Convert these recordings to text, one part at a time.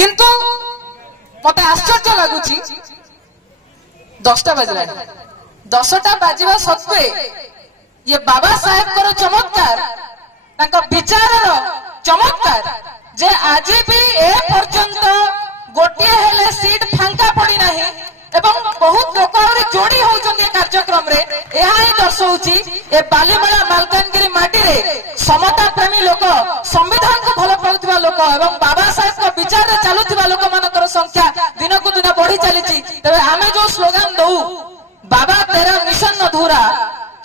किंतु मत आश्चर्य लगुच 10टा बजला 10टा बाजिबा सत्वे ये बाबा साहेब को चमत्कार विचार चमत्कार जे आज भी ए पर्यंत गोटे हेले सीट फांका पड़ी नहीं एवं बहुत लोक जोड़ी होउछन्ती कार्यक्रम रे एहा ही दर्शाउछि ए बालीमेला मालकानगिरी माटी रे समता प्रेमी लोक संविधान को भल पाउथिबा लोक एवं बाबा साहेब को विचार रे चालुथिबा लोक मानकर संख्या दिन को दिन बढ़ी चलीछि। तबे आमे जो स्लोगन दऊ बाबा तेरा मिशन अधूरा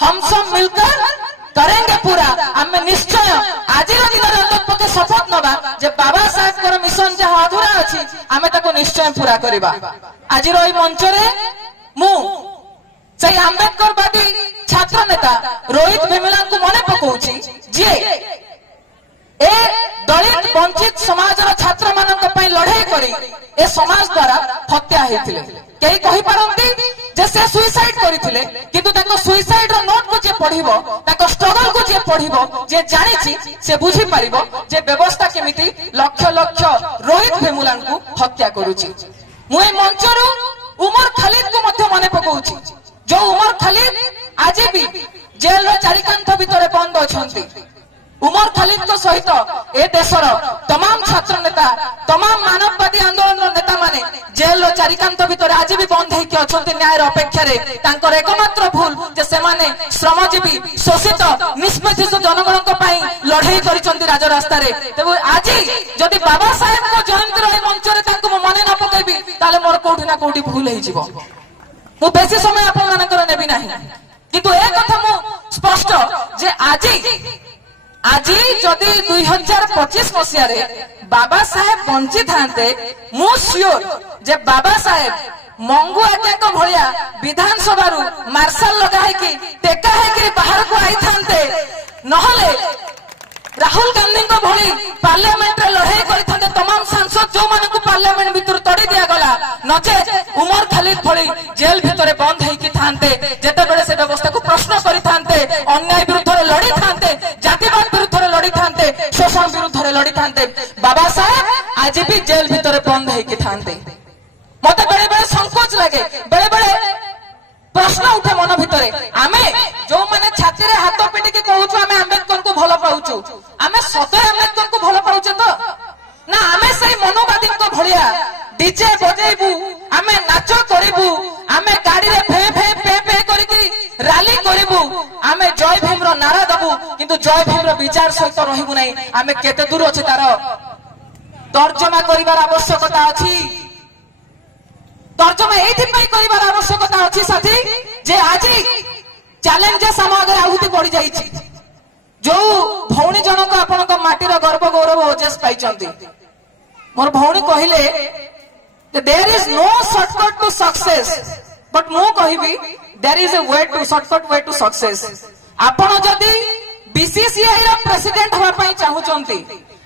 हम सब मिलकर करेंगे पूरा आमे निश्चय आज दिन के शपथ नवा जे बाबा साहेब को मिशन जहाँ अधूरा अच्छी आमे ताको निश्चय पूरा करवा। आज मंच रे मु से आंबेडकरवादी छात्र नेता रोहित वेमुला को मन पकाउछि जे ए दलित वंचित समाज छात्र मानक पई लड़ाई करी ए समाज द्वारा हत्या हेतिले केही कहि पारंती जे से सुइसाइड करिथिले किंतु ताको सुइसाइड रो नोट को जे पढिबो ताको स्ट्रगल को जे पढिबो जे जानिछि से बुझी पारिबो जे व्यवस्था केमिति लक्ष लक्ष रोहित वेमुला को हत्या करूछि। मु ए मंचरू उमर खालिद को मध्य मन पकाउछि जो उमर खालिद आज भी जेल रो चारिकांथ भितरे बंद अछंती। उमर खालिद को सहित ए देशर तमाम छात्र नेता तमाम मानववादी आंदोलन नेता माने जेल रो चारिकांथ भितर आज भी बंद होइके अछंती न्याय रो अपेक्षा रे तांकर एकमात्र भूल जे से माने श्रमजीवी शोषित निष्पेषित जनगण को पई लड़ाई करिसंती राज रास्ता रे। तबे आज जदि बाबा साहेब को जयंती रो मंच रे तांको मो मने न पकेबी ताले मोर कोठी ना कोठी भूल होई जिवो। मु बेसी समय आपन मानकर नेबी नाही किंतु ए कथा मु स्पष्ट जे आज जदि 2025 मसीह बाबा साहेब बंची थांते मु श्योर जे बाबा साहेब मंगू आज्ञा को भलिया विधानसभा मार्शल लगाई टेका है बाहर को आई थांते नहले राहुल गांधी को भली पार्लियामेंट रे लड़ाई करिथांते तमाम सांसद जो माने को पार्लियामेंट भीतर तड़ी दिया गला नचे उमर खालिद भली जेल भीतर बंद होई थांते जेते बेले से व्यवस्था को प्रश्न करिथांते अन्याय विरुद्ध रे लड़ी थांते जातिवाद विरुद्ध रे लड़ी थांते शोषण विरुद्ध रे लड़ी थांते बाबा साहेब आज भी जेल भीतर बंद होई थांते। मते बेले बेले संकोच लगे बेले बेले प्रश्न उठे मन भितरे आमे जो माने छाती रे हाथ पिटी के कहूछु आमे आंबेडकर को भलो पाउछु आमे सते आंबेडकर को भलो पाउछे तो ना आमे सही मनोवादी को भलिया डीजे बजेबू आमे नाच करिबू आमे गाड़ी रे फे फे पे पे करिकी रैली करिबू आमे जय भीम रो नारा दबू किंतु जय भीम रो विचार सहित रहिबू नै आमे केते दूर अछि तार तर्जमा करिवार आवश्यकता अछि। तर्जमा एथिपाई करिवार आवश्यकता अछि साथी जे आज चैलेंजेस हम आगे आहुति बढ़ी जाइछि जो भौणी जनक आपनक माटीर गर्व गौरव ओजेस पाइचंती मोर भौणी कहिले there is no shortcut to success but मु कहिबी there is a way to shortcut way to success. आपण जदी बीसीसीआई रो प्रेसिडेंट होवा पई चाहुचंती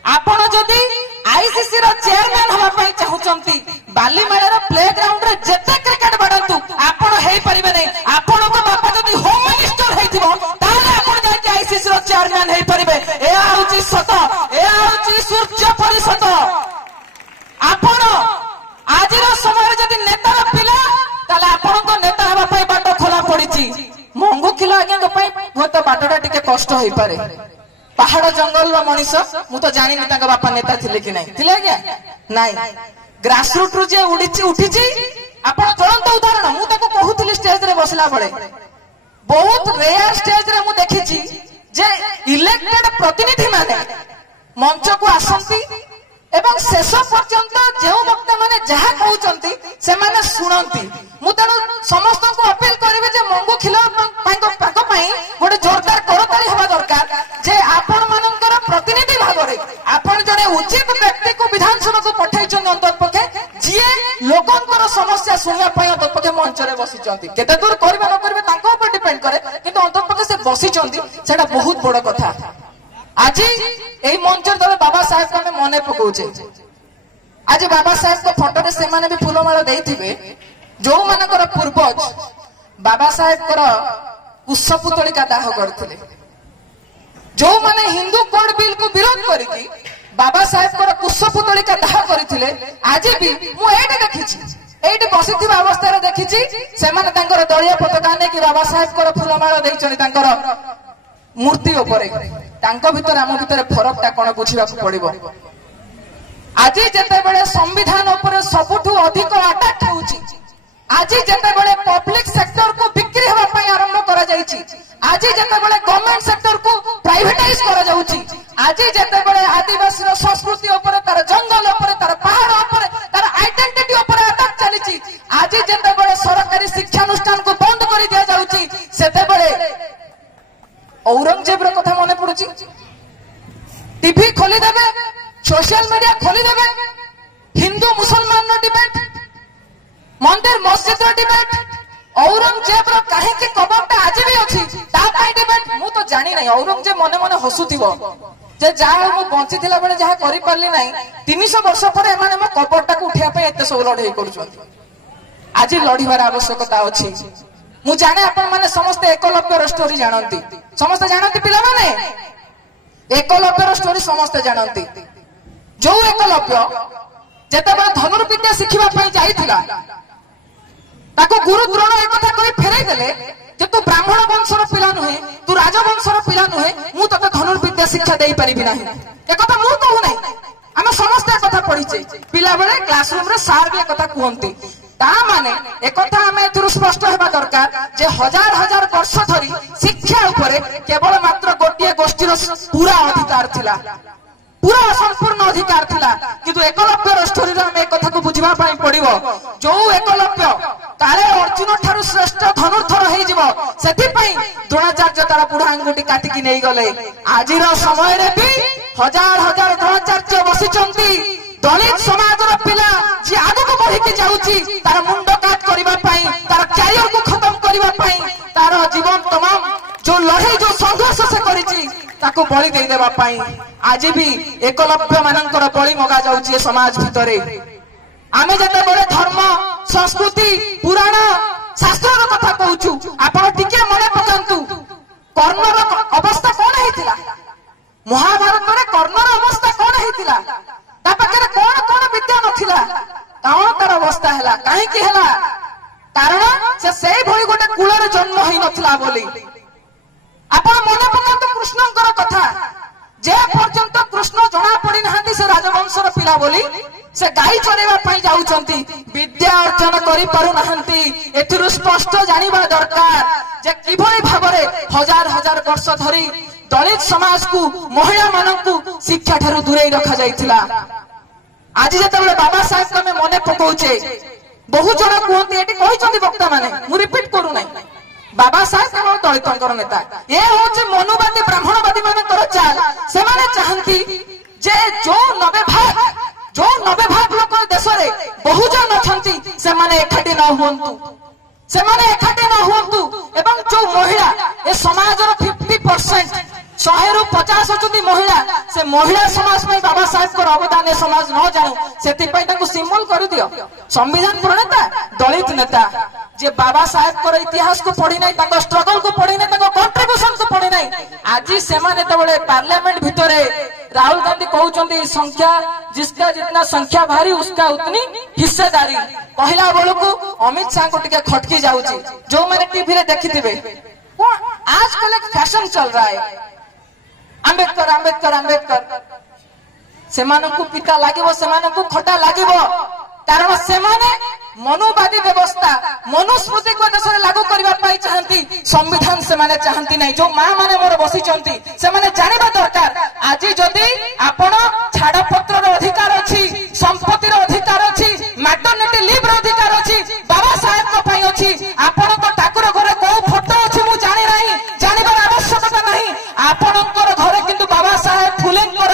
आपण जदी आईसीसी रो चेयरमैन होवा पई चाहुचंती बालीमेला रो प्लेग्राउंड रे जेते क्रिकेट बाडंतु आपण हेई परिबे नै आपण को बापा जदी होम मिनिस्टर हेइथिबो ताले आपण जाके आईसीसी रो चेयरमैन हेई परिबे ए आउची सत ए आउची सूर्य परिषद आपण आज रो समय जदी नेता रो पिला ताले आपण को नेता होवा पई बाटो खोला पड़िची मंगू खिला आगे पई बहुत बाटोटा टिके कष्ट होई पारे पहाड़ जंगल रो मनीष मु तो जानि ताका बापा नेता थिले कि नहीं थिले आज्ञा नाही ग्रासरूट रु जे उठिची उठिची आपण तुरंत उदाहरण मु ताको कहूतिली स्टेज रे बसला बळे बहुत रेयर स्टेज रे मु देखिची जे इलेक्टेड प्रतिनिधि माने मंच को आसंती एवं शेष पर्यंत जो वक्ता माने जहा कहउचंती से माने सुनंती मु तेणु समस्त को अपील करिवे जे मंगू खिला पाको पई गोटे जोरदार करताली हवा दरकार जे आपण मानकर प्रतिनिधि भाबरे आपण जने उचित व्यक्ति को विधानसभा को पठाइछन अंतरपक्षे जिए लोकंकर समस्या सुनिया पई अंतरपक्षे मंच रे बसिचंती केते दूर करबा न करबे ताको ऊपर डिपेंड करे किंतु अंतरपक्षे से बसिचंती सेटा बहुत बड़ कथा। आज यही मंच तले बाबा साहेब को मने पकाउछे आज बाबा साहेब को फोटो रे से माने भी फूलमाला देइथिबे जो मानकर पूर्वज बाबा साहेब कर कुशपुतलिका दाह करथिले जो माने हिंदू कोड बिल को विरोध करिकी बाबा साहेब पुष्प पुतलिका दाह करथिले आज भी मु एटे देखिछि एटी बसिथिबा अवस्था रे देखिछि सेमाने तांकर दलिया पताका ने कि बाबा साहेब फुलमाला देइछनि तांकर मूर्ति उपरे तांको भीतर आम भीतर फरक ता कोन बुझिबा पड़िबो आज जेते बेले संविधान उपरे सबुठु अधिक अटैक होउछि आज जेते बेले पब्लिक सेक्टर को बिक्री हेबा पई आरंभ करा जाईछि आज जेते बेले गवर्नमेंट सेक्टर को प्राइवेटाइज करा जाउछि आज जेते बेले आदिवासी रो संस्कृति उपरे तार जंगल उपरे तार पहाड़ उपरे तार आइडेंटिटी उपरे अटैक चलीछि आज जेते बेले सरकारी शिक्षा अनुष्ठान को बंद करि दिया जाउछि सेते बेले औरंगजेब रो कथा मने पडुछि टीवी खोली देबे सोशल मीडिया खोली देबे हिंदू मुसलमान रो डिबेट मंदिर मस्जिद रो डिबेट औरंगजेब रो काहे के कबरटा आज भी अछि ता पाई डिबेट मु तो जानि नै औरंगजेब मने मने हसुथिबो जे जा मु बंची थिला बेले जहा करि परली नै 300 वर्ष परे माने म कबरटा को उठिया पे एते सब लढाई करूछन आज लढिबार आवश्यकता अछि मु जाने आपण माने समस्त एकलव्य रो स्टोरी जानंती समस्त जानंती पिला माने एकलव्य रो स्टोरी समस्त जानंती जो एकलव्य जेते बे धनुर्विद्या शिखिबा पई जाईथिला ताको गुरु द्रोण एक कथा कहि फेरै देले जे तू ब्राह्मण वंशर पिला नुहे तू राजवंशर पिला नुहे मु तते धनुर्विद्या शिक्षा देई परिबि नाही एक कथा मु कहू नाही हम समस्त एक कथा पढिछे पिला बेले क्लासरूम रे सार भी एक कथा कहंती ता माने एक कथा हमें एथुरु स्पष्ट हेबा दरकार जे हजार हजार वर्ष धरि शिक्षा उपरे केवल मात्र गोटिए गोष्ठीर पूरा अधिकार थिला पूरा संपूर्ण अधिकार थिला किंतु एकलव्य स्टोरी रे हमें एक कथा को बुझिबा पई पड़िबो जो एकलव्य काले अर्जुन ठारू श्रेष्ठ धनुर्धर हेइ जिवो सेति पई द्रोणाचार्य तारा बुढ़ा अंगुठी काटी की नेई गले आजिर समय रे भी हजार हजार द्रोणाचार्य बसिचंती दलित समाज रो पिला जे आगु को बढ़ी के जाउची तार मुंड काट करबा पई तार कैरियर को खत्म करबा पई तार जीवन तमाम जो लड़ाई जो संघर्ष से करिची ताको बलि दे देबा पई आज भी एकलव्य मानकर बलि मगा जाउची समाज भितरे आमे जते बड़े धर्म संस्कृति पुराण शास्त्र रो कथा कहूछु आपण टिके मने पकांतु कर्णर अवस्था कोन हेतिला महाभारत रे कर्णर अवस्था कोन हेतिला ता पाखरे कोन कोन विद्या नथिला काउन तार अवस्था हैला काहे की हैला कारण से सेई भଳି गोटे कुल रे जन्म होई नथिला बोली आपण मने पकांतु कृष्णकर कथा जे पर्यंत कृष्ण जना पड़ी नाहांती से राजवंशर पिला बोली से गाई चरेबा पई जाउचंती विद्या अर्जन करि पारु नाहांती एथिरु स्पष्ट जानिबा दरकार जे किभଳି भाबरे हजार हजार वर्ष धरि दलित समाज को महिला मानकु शिक्षा ठारू दूरेई रखा जाइथिला आज जेतेबेले बाबा साहेब को में मने पकाउचे बहु जन कहते एटी कहिचंती वक्ता माने मु रिपीट करू नै बाबा साहेब केवल दलितंकर नेता ए होचे मनुवादी ब्राह्मणवादी मानकर चाल से माने चाहंती जे जो 90 भाग लोक देश रे बहुजन अछंती से माने एखाटी न होंतु से माने एखाटी न होंतु एवं जो महिला ए समाज रो 50% 100 रु 50 अछंती महिला से महिला समाज में बाबा साहेब को अवदान ए समाज न जाऊ सेति पई ताको सिंबल कर दियो संविधान प्रणेता दलित नेता जे बाबा साहेब को इतिहास को पढ़ी नहीं ताको स्ट्रगल को पढ़ी नहीं ताको कंट्रीब्यूशन को पढ़ी नहीं आज से माने तबले पार्लियामेंट भितरे राहुल गांधी कहउचंदी संख्या जिसका जितना संख्या भारी उसका उतनी हिस्सेदारी कहला बेलू को अमित शाह को टिके खटकी जाउची जो मैंने टीवी रे देखिथिबे आजकल एक फैशन चल रहा है अंबेडकर अंबेडकर अंबेडकर सेमानकु पिता लागिवो सेमानकु खटा लागिवो कारण सेमाने मनुवादी व्यवस्था मनुस्मृति को देश में लागू करबा पाई चाहंती संविधान से माने चाहंती नहीं जो मां माने मोर बसिचंती से माने जानिबा दरकार आज जदी आपण छाड़पत्र रो अधिकार अछि संपत्ति रो अधिकार अछि मैटरनिटी लीव रो अधिकार अछि बाबा साहेब को पाई अछि आपण को ठाकुर घरे को फोटो अछि मु जानि नाही जानिबार आवश्यकता नाही आपणकर घरे किंतु बाबा साहेब फुलेंकर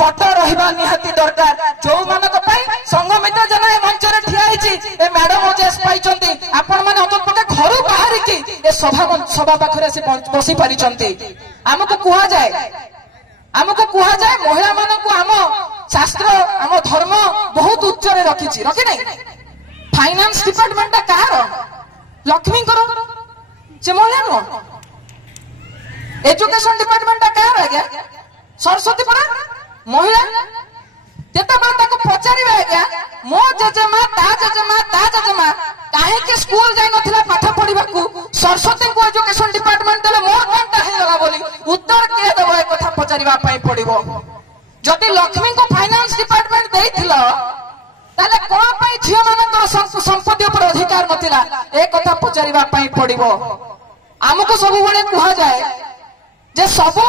फोटो रहिबा निहाती दरकार जो मानक पाई संघमित्र जना ए मंच रे ठिया हिची ए मैडम ओजेस पाइचंती आपण माने अत पके घरु बाहर की ए सभा पाखरे से बसी परिचंती हमको कुहा जाए महिला मानकु आम शास्त्र आम धर्म बहुत उच्च रे रखिछि रखि नै फाइनेंस डिपार्टमेंट कार लक्ष्मी करो से महिला नो एजुकेशन डिपार्टमेंट कार आज्ञा सरस्वती परा महिला ଯେତେବେଳେ ତାକୁ ପଚାରିବେ ଆଜ୍ଞା ମୋ ଜେଜେମା ତା ଜେଜେମା କାହିଁକି ସ୍କୁଲ ଯାଇ ନଥିଲା ପାଠ ପଢିବାକୁ ସରସ୍ୱତୀଙ୍କୁ ଏଜୁକେସନ ଡିପାର୍ଟମେଣ୍ଟ ଦେଲେ ମୋର କଣଟା ହେଇଗଲା ବୋଲି ଉତ୍ତର କିଏ ଦେବ ଏ କଥା ପଚାରିବା ପାଇଁ ପଡିବ। ଯଦି ଲକ୍ଷ୍ମୀଙ୍କୁ ଫାଇନାନ୍ସ ଡିପାର୍ଟମେଣ୍ଟ ଦେଇଥିଲ ତାହେଲେ କଣ ପାଇଁ ଝିଅ ମାନଙ୍କର ସମ୍ପତ୍ତି ଉପରେ ଅଧିକାର ନଥିଲା ଏ କଥା ପଚାରିବା ପାଇଁ ପଡିବ। ଆମକୁ ସବୁବେଳେ କୁହାଯାଏ ଯେ ସବୁ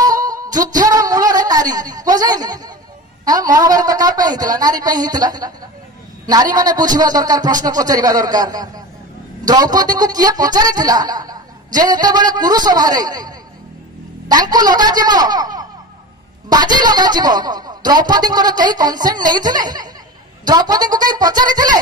ଯୁଦ୍ଧର ମୂଳରେ ନାରୀ କୁହାଯାଏନି। ମହାଭାରତ କାହା ପାଇଁ ହେଇଥିଲା? ନାରୀ ପାଇଁ ହେଇଥିଲା। ନାରୀ ମାନେ ବୁଝିବା ଦରକାର, ପ୍ରଶ୍ନ ପଚାରିବା ଦରକାର। ଦ୍ରୌପଦୀଙ୍କୁ କିଏ ପଚାରିଥିଲା ଯେ ଯେତେବେଳେ କୁରୁସଭାରେ ତାଙ୍କୁ ଲଗାଯିବ ବାଜି ଲଗାଯିବ ଦ୍ରୌପଦୀଙ୍କର କେହି କନସେଣ୍ଟ ନେଇଥିଲେ? ଦ୍ରୌପଦୀଙ୍କୁ କେହି ପଚାରିଥିଲେ?